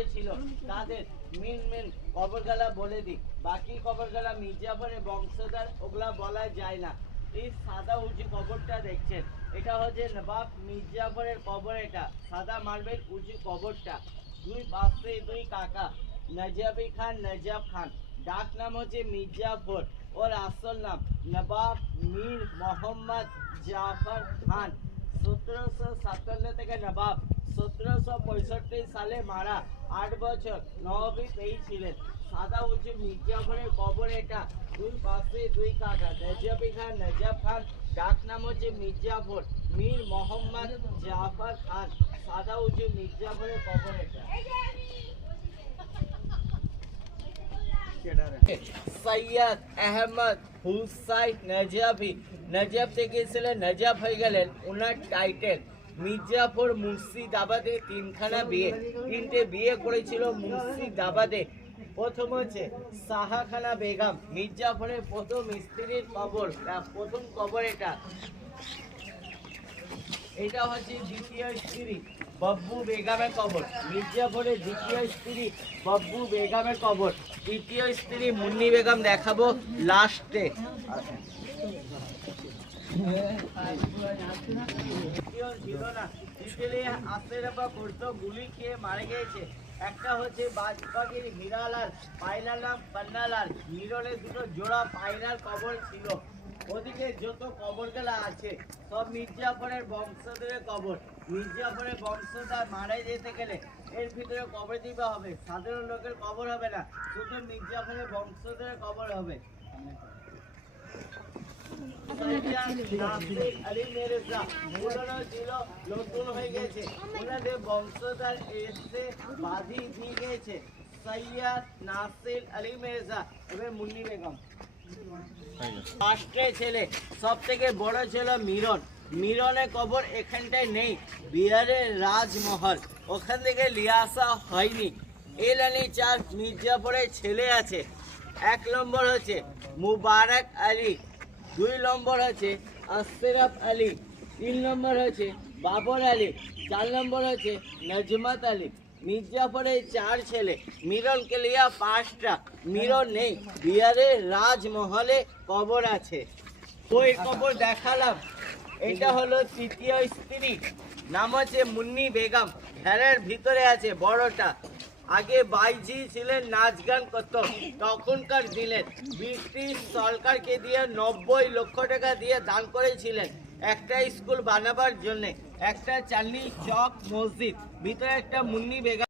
হয়েছিল তাদের মেন কবরগালা বলে দিই। বাকি কবরগালা মির্জাফরের বংশধর, ওগুলা বলা যায় না। এই সাদা উঁচু কবরটা দেখছেন, এটা হচ্ছে নবাব মির্জাফরের কবর। এটা সাদা মার্বেল উঁচু কবরটা। দুই পাশে দুই কাকা, নজাবি খান, নজাব খান। ডাক নাম হচ্ছে মির্জাফর, ওর আসল নাম নবাব মীর মোহাম্মদ জাফর খান। 1757 থেকে নবাব, 1765 সালে মারা, 8 বছর নবাবী পেয়েছিলেন। সাদা উঁচু মির্জাফরের কবর এটা। দুই পাশে দুই কাকা, নজাবি খান, নজাব খান। ডাক নাম হচ্ছে মির্জাফর, মীর মোহাম্মদ জাফর খান। সাদা উঁচু মির্জাফরের কবর এটা। সৈয়দ আহমদ হুসাইন নজাবি, নজাব থেকে ছিলেন, নজাব হয়ে গেলেন ওনার টাইটেল। মির্জাফর মুর্শিদাবাদে তিনটে বিয়ে করেছিল মুর্শিদাবাদে। প্রথম হচ্ছে শাহখানা বেগম, মির্জাফরের প্রথম স্ত্রীর কবর, প্রথম কবর এটা। এটা হচ্ছে দ্বিতীয় স্ত্রী বব্বু বেগমের কবর, মির্জাফরের দ্বিতীয় স্ত্রী বব্বু বেগমের কবর। তৃতীয় স্ত্রী মুন্নি বেগম দেখাবো লাস্টে। গুলি খেয়ে মারা গিয়েছে। একটা হচ্ছে বাজপাখির মিরালাল, পায়লাল নাম পান্নালাল। মিরলে দুটো জোড়া পায়লাল কবর ছিল। ওদিকে যত কবরগুলা আছে সব মির্জাফরের বংশধরের কবর। মির্জাফরের বংশধর মারা যেতে গেলে এর ভিতরে কবর দিতে হবে, সাধারণ লোকের কবর হবে না, শুধু মির্জাফরের বংশধরের কবর হবে। নতুন হয়ে গেছে, ওনাদের বংশধর এসে বাধি দিয়ে গেছে সৈয়দ নাসির আলী মির্জা এবং মুন্নি বেগম। রাষ্ট্রের ছেলে সব থেকে বড় ছিল মিরন। মিরনের কবর এখানটায় নেই, বিহারের রাজমহল, ওখান থেকে নিয়ে আসা হয়নি। এই লাইনে 4 মির্জাফরের ছেলে আছে। 1 নম্বর হচ্ছে মুবারক আলী, 2 নম্বর হচ্ছে আশরাফ আলী, 3 নম্বর হচ্ছে বাবর আলী, 4 নম্বর হচ্ছে নজমত আলী। মির্জাফরের 4 ছেলে, মিরনকে লিয়া 5টা। মিরন নেই, বিহারের রাজমহলে কবর আছে। ওই কবর দেখালাম, এটা হলো তৃতীয় স্ত্রী, নাম হচ্ছে মুন্নি বেগম, ঘরের ভিতরে আছে বড়টা। আগে বাইজি ছিলেন, নাচ গান করত। তখনকার দিনে ব্রিটিশ সরকারকে দিয়ে 90 লক্ষ টাকা দিয়ে দান করেছিলেন একটা স্কুল বানাবার জন্য, একটা চাঁদনি চক মসজিদ, ভিতরে একটা মুন্নি বেগম।